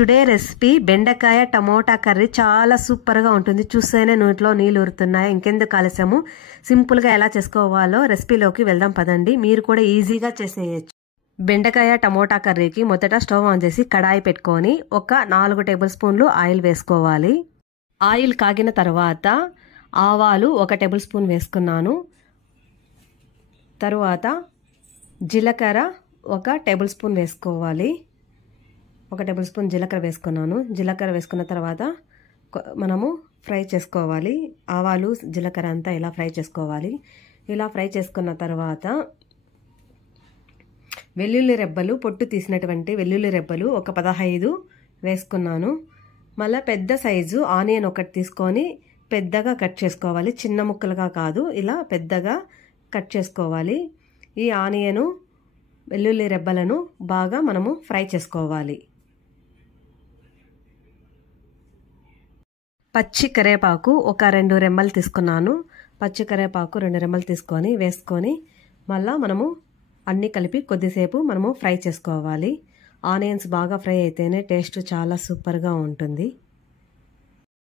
Today recipe బెండకాయ tomato curry చాలా సూపర్గా ఉంటుంది. చూస్తేనే నోట్లో నీళ్ళు ఊరుతున్నాయి. ఇంకెందుకు ఆలస్యము, సింపుల్గా ఎలా చేసుకోవాలో రెసిపీలోకి వెళ్దాం పదండి. మీరు కూడా ఈజీగా చేసేయచ్చు. బెండకాయ టమోటా కర్రీకి మొదట స్టవ్ ఆన్ చేసి కడాయి పెట్టుకొని ఒక 4 టేబుల్ స్పూన్లు ఆయిల్ వేసుకోవాలి. ఆయిల్ కాగిన తర్వాత ఆవాలు 1 టేబుల్ స్పూన్ వేసుకున్నాను. తరువాత జీలకర్ర 1 టేబుల్ స్పూన్ వేసుకోవాలి. 1 టేబుల్ స్పూన్ జీలకర్ర వేసుకున్నాను. జీలకర్ర వేసుకున్న తర్వాత మనము ఫ్రై చేసుకోవాలి. ఆవాలు జీలకర్ర అంతా ఇలా ఫ్రై చేసుకోవాలి. ఇలా ఫ్రై చేసుకున్న తర్వాత వెల్లుల్లి రెబ్బలు, పొట్టు తీసినటువంటి వెల్లుల్లి రెబ్బలు 15 వేసుకున్నాను. మళ్ళీ పెద్ద సైజు ఆనియన్ 1 తీసుకొని పెద్దగా కట్ చేసుకోవాలి. చిన్న ముక్కలుగా కాదు, ఇలా పెద్దగా కట్ చేసుకోవాలి. ఈ ఆనియను వెల్లుల్లి రెబ్బలను బాగా మనము ఫ్రై చేసుకోవాలి. పచ్చి కరివేపాకు 2 రెమ్మలు తీసుకున్నాను. పచ్చి కరివేపాకు 2 రెమ్మలు వేసుకొని మళ్ళీ మనము అన్నీ కలిపి కొద్దిసేపు మనము ఫ్రై చేసుకోవాలి. ఆనియన్స్ బాగా ఫ్రై అయితేనే టేస్ట్ చాలా సూపర్గా ఉంటుంది.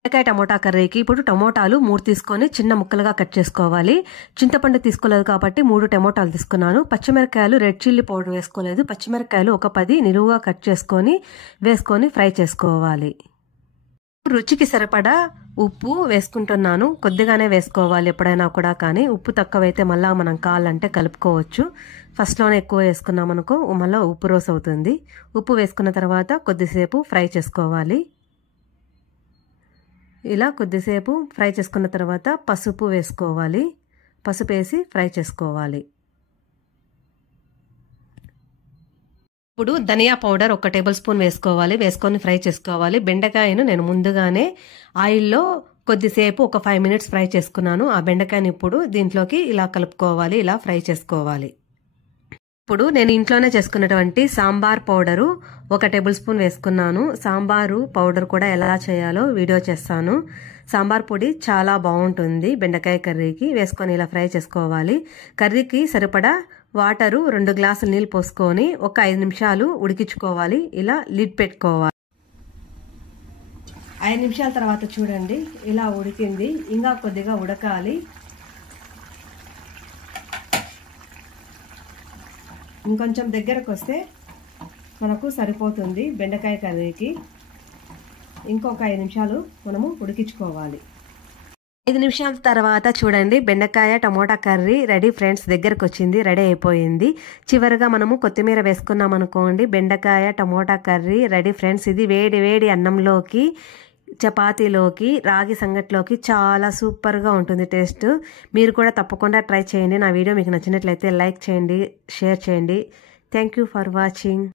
బెండకాయ టమోటా కర్రీకి ఇప్పుడు టమోటాలు 3 తీసుకొని చిన్న ముక్కలుగా కట్ చేసుకోవాలి. చింతపండు తీసుకోలేదు కాబట్టి 3 టమోటాలు తీసుకున్నాను. పచ్చిమిరకాయలు రెడ్ చిల్లీ పౌడర్ వేసుకోలేదు. పచ్చిమిరకాయలు 10 నిలువుగా కట్ వేసుకొని ఫ్రై చేసుకోవాలి. రుచికి సరిపడా ఉప్పు వేసుకుంటున్నాను. కొద్దిగానే వేసుకోవాలి ఎప్పుడైనా కూడా, కానీ ఉప్పు తక్కువైతే మళ్ళీ మనం కావాలంటే కలుపుకోవచ్చు. ఫస్ట్లోనే ఎక్కువ వేసుకున్నాం అనుకో మళ్ళీ ఉప్పు రోస్ అవుతుంది. ఉప్పు వేసుకున్న తర్వాత కొద్దిసేపు ఫ్రై చేసుకోవాలి. ఇలా కొద్దిసేపు ఫ్రై చేసుకున్న తర్వాత పసుపు వేసుకోవాలి. పసుపు వేసి ఫ్రై చేసుకోవాలి. ఇప్పుడు ధనియా పౌడర్ 1 టేబుల్ స్పూన్ వేసుకొని ఫ్రై చేసుకోవాలి. బెండకాయను నేను ముందుగానే ఆయిల్లో కొద్దిసేపు ఒక 5 మినిట్స్ ఫ్రై చేసుకున్నాను. ఆ బెండకాయని ఇప్పుడు దీంట్లోకి ఇలా కలుపుకోవాలి, ఇలా ఫ్రై చేసుకోవాలి. ఇప్పుడు నేను ఇంట్లోనే చేసుకున్నటువంటి సాంబార్ పౌడరు 1 టేబుల్ స్పూన్ వేసుకున్నాను. సాంబారు పౌడర్ కూడా ఎలా చేయాలో వీడియో చేస్తాను. సాంబార్ పొడి చాలా బాగుంటుంది బెండకాయ కర్రీకి. వేసుకొని ఇలా ఫ్రై చేసుకోవాలి. కర్రీకి సరిపడా వాటరు 2 గ్లాసులు నీళ్ళు పోసుకొని ఒక 5 నిమిషాలు ఉడికించుకోవాలి. ఇలా లిడ్ పెట్టుకోవాలి. 5 నిమిషాల తర్వాత చూడండి ఇలా ఉడికింది. ఇంకా కొద్దిగా ఉడకాలి. ఇంకొంచెం దగ్గరకు వస్తే మనకు సరిపోతుంది బెండకాయ కర్రీకి. ఇంకొక 5 నిమిషాలు మనము ఉడికించుకోవాలి. 5 నిమిషాల తర్వాత చూడండి బెండకాయ టమోటా కర్రీ రెడీ ఫ్రెండ్స్, దగ్గరకు వచ్చింది, రెడీ అయిపోయింది. చివరిగా మనము కొత్తిమీర వేసుకున్నాం అనుకోండి, బెండకాయ టమోటా కర్రీ రెడీ ఫ్రెండ్స్. ఇది వేడి వేడి అన్నంలోకి, చపాతీలోకి, రాగి సంగట్లోకి చాలా సూపర్గా ఉంటుంది టేస్ట్. మీరు కూడా తప్పకుండా ట్రై చేయండి. నా వీడియో మీకు నచ్చినట్లయితే లైక్ చేయండి, షేర్ చేయండి. Thank you for watching.